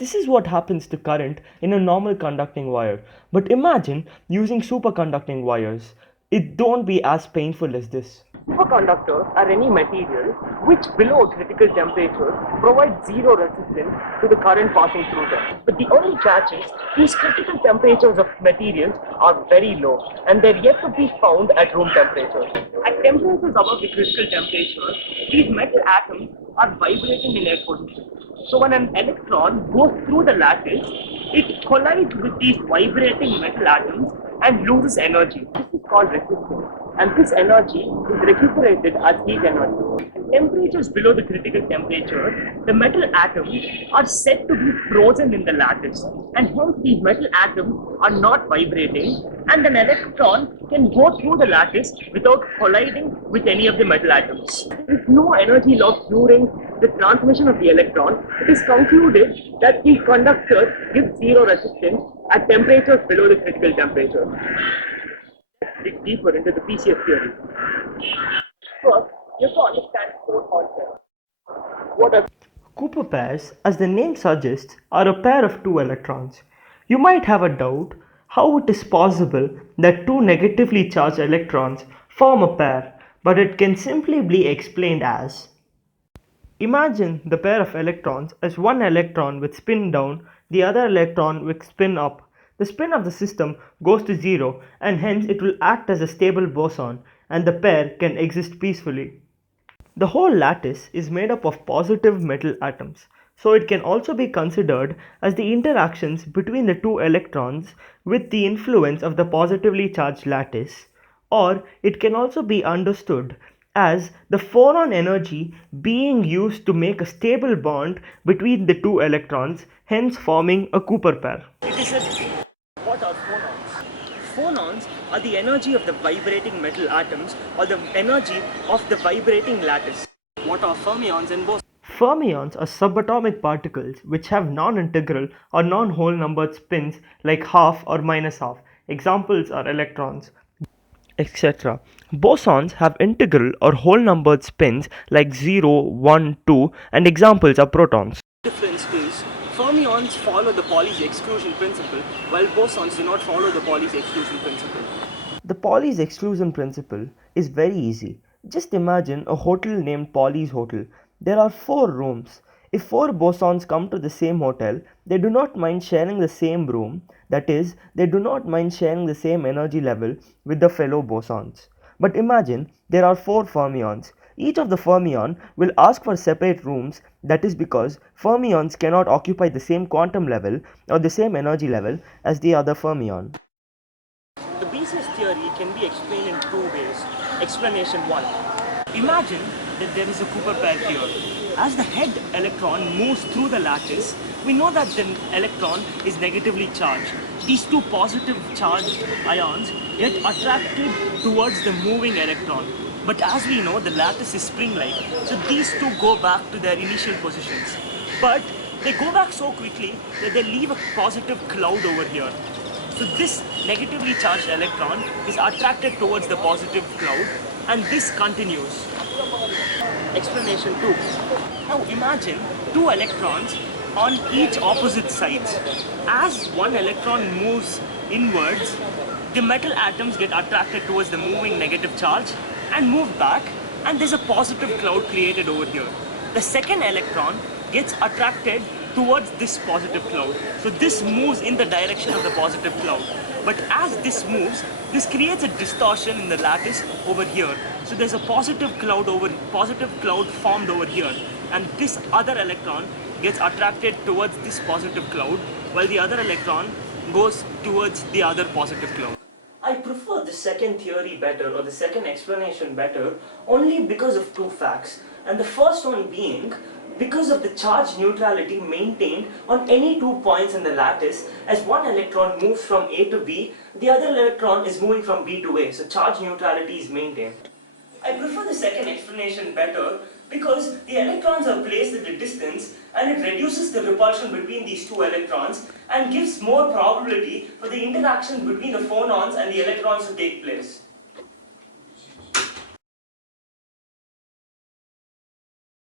This is what happens to current in a normal conducting wire. But imagine using superconducting wires. It don't be as painful as this. Superconductors are any material which below critical temperature provide zero resistance to the current passing through them. But the only catch is these critical temperatures of materials are very low and they're yet to be found at room temperature. At temperatures above the critical temperature, these metal atoms are vibrating in air position. So when an electron goes through the lattice, it collides with these vibrating metal atoms and loses energy. This is called resistance, and this energy is recuperated as heat energy. At temperatures below the critical temperature, the metal atoms are said to be frozen in the lattice, and hence these metal atoms are not vibrating, and an electron can go through the lattice without colliding with any of the metal atoms. There is no energy loss during the transmission of the electron. It is concluded that the conductor gives zero resistance at temperatures below the critical temperature. Let's dig deeper into the BCS theory. First, you have to understand four concepts. What are Cooper pairs, as the name suggests, are a pair of two electrons. You might have a doubt how it is possible that two negatively charged electrons form a pair, but it can simply be explained as: imagine the pair of electrons as one electron with spin down, the other electron with spin up. The spin of the system goes to zero and hence it will act as a stable boson and the pair can exist peacefully. The whole lattice is made up of positive metal atoms, so it can also be considered as the interactions between the two electrons with the influence of the positively charged lattice, or it can also be understood as the phonon energy being used to make a stable bond between the two electrons, hence forming a Cooper pair. It is said, what are phonons? Phonons are the energy of the vibrating metal atoms or the energy of the vibrating lattice. What are fermions and bosons? Fermions are subatomic particles which have non-integral or non-whole numbered spins like half or minus half. Examples are electrons, etc. Bosons have integral or whole numbered spins like 0, 1, 2, and examples are protons. The difference is fermions follow the Pauli's exclusion principle while bosons do not follow the Pauli's exclusion principle. The Pauli's exclusion principle is very easy. Just imagine a hotel named Pauli's Hotel. There are 4 rooms. If 4 bosons come to the same hotel, they do not mind sharing the same room. That is, they do not mind sharing the same energy level with the fellow bosons. But imagine there are 4 fermions. Each of the fermion will ask for separate rooms. That is because fermions cannot occupy the same quantum level or the same energy level as the other fermion. The BCS theory can be explained in two ways. Explanation 1. Imagine that there is a Cooper pair here. As the head electron moves through the lattice, we know that the electron is negatively charged. These two positive charged ions get attracted towards the moving electron. But as we know, the lattice is spring-like, so these two go back to their initial positions. But they go back so quickly that they leave a positive cloud over here. So this negatively charged electron is attracted towards the positive cloud and this continues. Explanation 2. Now imagine two electrons on each opposite sides. As one electron moves inwards, the metal atoms get attracted towards the moving negative charge and move back, and there's a positive cloud created over here. The second electron gets attracted towards this positive cloud. So this moves in the direction of the positive cloud. But as this moves, this creates a distortion in the lattice over here. So there's a positive cloud formed over here, and this other electron gets attracted towards this positive cloud, while the other electron goes towards the other positive cloud. I prefer the second theory better, or the second explanation better, only because of two facts. And the first one being, because of the charge neutrality maintained on any 2 points in the lattice. As one electron moves from A to B, the other electron is moving from B to A, so charge neutrality is maintained. I prefer the second explanation better because the electrons are placed at a distance and it reduces the repulsion between these two electrons and gives more probability for the interaction between the phonons and the electrons to take place.